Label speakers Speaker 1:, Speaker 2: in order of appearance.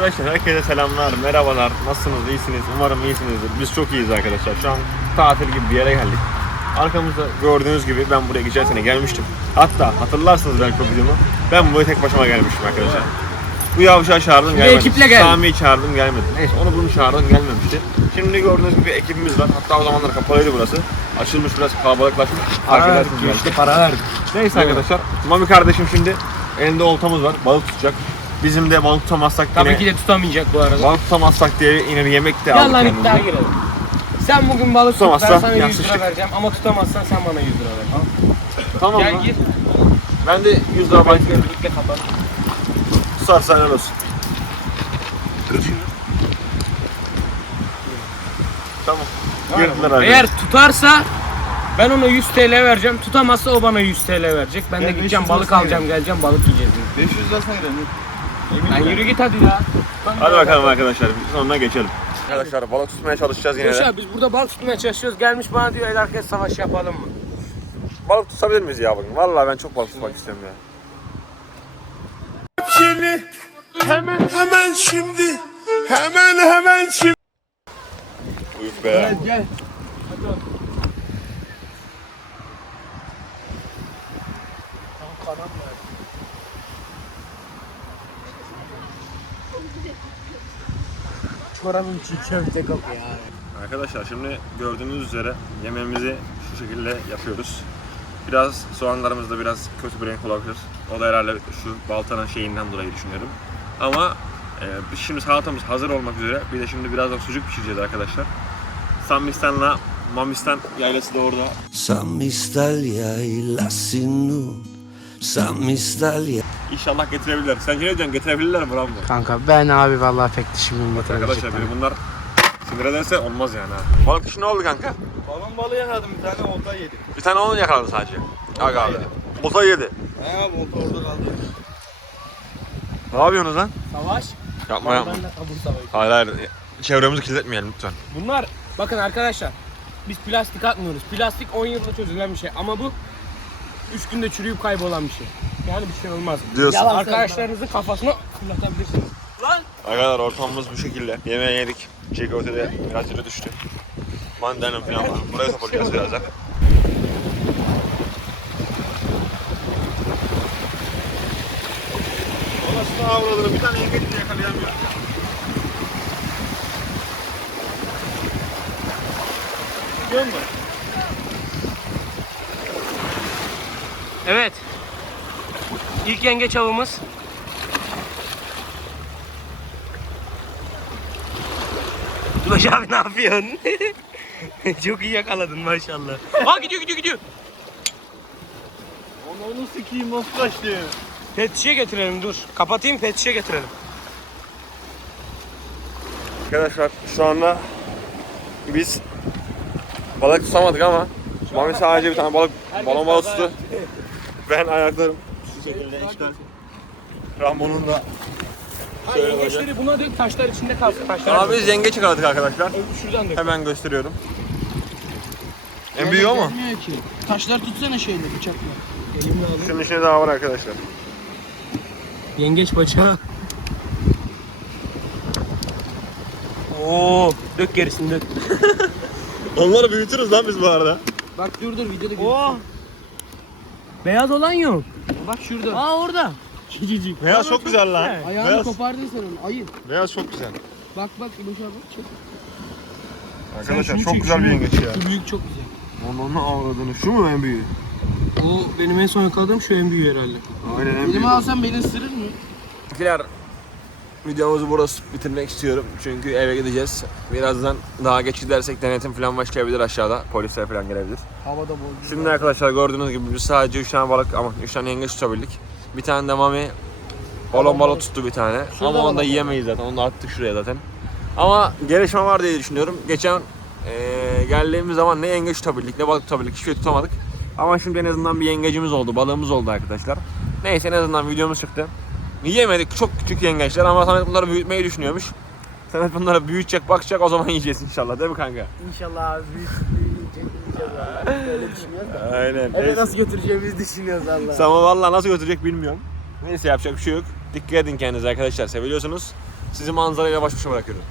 Speaker 1: Arkadaşlar herkese selamlar, merhabalar. Nasılsınız, iyisiniz? Umarım iyisinizdir. Biz çok iyiyiz arkadaşlar. Şu an tatil gibi bir yere geldik. Arkamızda gördüğünüz gibi ben buraya geçen sene gelmiştim. Hatta hatırlarsınız belki o videomu. Ben buraya tek başıma gelmiştim arkadaşlar. Bu yavşağı çağırdım gelmedi.
Speaker 2: Ekiple geldi.
Speaker 1: Sami'yi çağırdım gelmedi. Neyse onu bunu çağırdım gelmemişti. Şimdi gördüğünüz gibi ekibimiz var. Hatta o zamanlar kapalıydı burası. Açılmış biraz kalabalıklaşmış.
Speaker 2: Para verdik işte, para verdik.
Speaker 1: Neyse arkadaşlar. Mami kardeşim şimdi elinde oltamız var. Balık tutacak. Bizim de balık tutamazsak
Speaker 2: Tabii
Speaker 1: yine...
Speaker 2: ki de tutamayacak bu arada.
Speaker 1: Balık tutamazsak diye yine bir yemek de aldık
Speaker 2: Yalan
Speaker 1: kendimize.
Speaker 2: iddia girelim. Sen bugün balık tut, ben
Speaker 1: Tutamazsan
Speaker 2: sana 100 lira
Speaker 1: yansıştık.
Speaker 2: vereceğim ama tutamazsan sen bana 100 lira ver.
Speaker 1: Tamam
Speaker 2: Gel
Speaker 1: mı?
Speaker 2: gir.
Speaker 1: Ben de 100 lira balık
Speaker 2: Birlikte kapat.
Speaker 1: tutarsa helal olsun. Tamam. Girdiler abi.
Speaker 2: Eğer tutarsa ben ona 100 TL vereceğim. Tutamazsa o bana 100 TL verecek. Ben de gideceğim balık alacağım, geleceğim balık yiyeceğiz.
Speaker 3: 500 lira sen gidelim.
Speaker 2: Lan yürü git hadi ya.
Speaker 1: Hadi bakalım arkadaşlar. Sonuna geçelim. Arkadaşlar balık tutmaya çalışacağız yine de.
Speaker 2: Yaşar biz burada balık tutmaya çalışıyoruz. Gelmiş bana diyor el arkadaş savaş yapalım mı?
Speaker 1: Balık tutabilir miyiz ya bugün? Vallahi ben çok balık tutmak istiyorum ya.
Speaker 3: Şimdi hemen şimdi hemen şimdi.
Speaker 1: Uyuk be.
Speaker 2: Gel. Çoranın çiğ köfte kokuyor ya.
Speaker 1: Arkadaşlar şimdi gördüğünüz üzere yemeğimizi şu şekilde yapıyoruz. Biraz soğanlarımızda biraz kötü bir renk olabilir. O da herhalde şu baltanın şeyinden dolayı düşünüyorum. Ama biz şimdi salatamız hazır olmak üzere. Bir de şimdi birazdan sucuk pişireceğiz arkadaşlar. Samistan'la Mamistan yaylası da orada.
Speaker 4: Samistal yaylasını, Samistal
Speaker 1: İnşallah getirebilirler. Sence ne diyorsun? Getirebilirler mi Rambo?
Speaker 2: Kanka ben abi vallahi pek dişimin
Speaker 1: Arkadaşlar biri bunlar sinir ederse olmaz yani ha. Balık işi ne oldu kanka?
Speaker 3: Balon balığı yakaladım, bir tane olta yedim.
Speaker 1: Bir tane onu yakaladı sadece. Aga abi. Olta yedi.
Speaker 3: He abi, olta orada kaldı.
Speaker 1: Ne yapıyorsunuz lan?
Speaker 2: Savaş.
Speaker 1: Yapma yapma.
Speaker 2: Ben de kabul savaşı.
Speaker 1: Hayır hayır. Çevremizi kirletmeyelim lütfen.
Speaker 2: Bunlar bakın arkadaşlar biz plastik atmıyoruz. Plastik 10 yılda çözülen bir şey ama bu 3 günde çürüyüp kaybolan bir şey. Yani bir şey olmaz.
Speaker 1: Diyorsun.
Speaker 2: Arkadaşlarınızın kafasına fırlatabilirsiniz. Lan!
Speaker 1: Arkadaşlar ortamımız bu şekilde. Yemeği yedik. Çiğ köfte de biraz yere düştü. Mandalina falan var. Buraya toparlayacağız birazdan. Anasını avradını bir tane yengeç de yakalayamıyorum. Görüyor musun?
Speaker 2: Evet. İlk yengeç avımız. Ulaş abi ne yapıyorsun? Çok iyi yakaladın maşallah. Aa gidiyor.
Speaker 3: Onu sikiyim, nasıl kaçtı?
Speaker 2: Pet şişe getirelim dur. Kapatayım pet şişe getirelim.
Speaker 1: Arkadaşlar şu anda biz balık tutamadık ama Mami sadece bir tane balon balığı tuttu. Ben ayaklarım şu şekilde işte. Rambo'nun da
Speaker 2: Ha, yengeçleri buna dök taşlar içinde kalsın. Taşlar.
Speaker 1: Abi biz yengeç yakaladık arkadaşlar.
Speaker 2: Şuradan dök.
Speaker 1: Hemen gösteriyorum. En büyüğü o mu?
Speaker 5: Ki. Taşlar tutsana şeyle bıçakla.
Speaker 2: Elimle alayım.
Speaker 1: Şunun içinde daha var arkadaşlar.
Speaker 2: Yengeç bacağı. Oo, dök gerisini dök.
Speaker 1: Onları büyütürüz lan biz bu arada.
Speaker 5: Bak dur videoda gözüküyor.
Speaker 2: Oo. Beyaz olan yok.
Speaker 5: Bak şurada.
Speaker 2: Aa orada. Küçücük.
Speaker 1: Beyaz çok güzel lan.
Speaker 5: Ayağını
Speaker 1: Beyaz,
Speaker 5: kopardın sen onu. Ayı.
Speaker 1: beyaz çok güzel.
Speaker 5: Bak İboş abi. Çok.
Speaker 1: Arkadaşlar çok güzel bir yengeç ya.
Speaker 5: Şu büyük çok güzel.
Speaker 1: Onun avradını. Şu mu en büyüğü?
Speaker 2: Bu benim en son yakaladığım şu en büyüğü herhalde.
Speaker 1: Aynen en büyüğü.
Speaker 5: Elime alsam beni ısırır mı?
Speaker 1: Bizimkiler, videomuzu burada bitirmek istiyorum çünkü eve gideceğiz. Birazdan daha geç gidersek denetim falan başlayabilir aşağıda. Polisler falan gelebilir.
Speaker 5: Havada bol.
Speaker 1: Şimdi arkadaşlar gördüğünüz gibi biz sadece 3 tane balık ama 3 tane yengeç tutabildik. Bir tane de Mami balon balığı tuttu bir tane. Ama onu da yiyemeyiz zaten. Onu da attık şuraya zaten. Ama gelişme var diye düşünüyorum. Geçen geldiğimiz zaman ne yengeç tutabildik ne balık tutabildik. Hiçbir şey tutamadık. Ama şimdi en azından bir yengecimiz oldu, balığımız oldu arkadaşlar. Neyse en azından videomuz çıktı. Yiyemedik, çok küçük yengeçler ama Samet bunları büyütmeyi düşünüyormuş. Samet bunları büyütecek, bakacak, o zaman yiyeceğiz inşallah, değil mi kanka?
Speaker 2: İnşallah abi büyüyecek valla. Öyle düşünüyoruz da.
Speaker 1: Aynen.
Speaker 2: Eve nasıl götüreceğimizi düşünüyoruz valla.
Speaker 1: Sama vallahi nasıl götürecek bilmiyorum. Neyse yapacak bir şey yok. Dikkat edin kendinize arkadaşlar, seviyorsunuz. Sizi manzarayla baş başa bırakıyorum.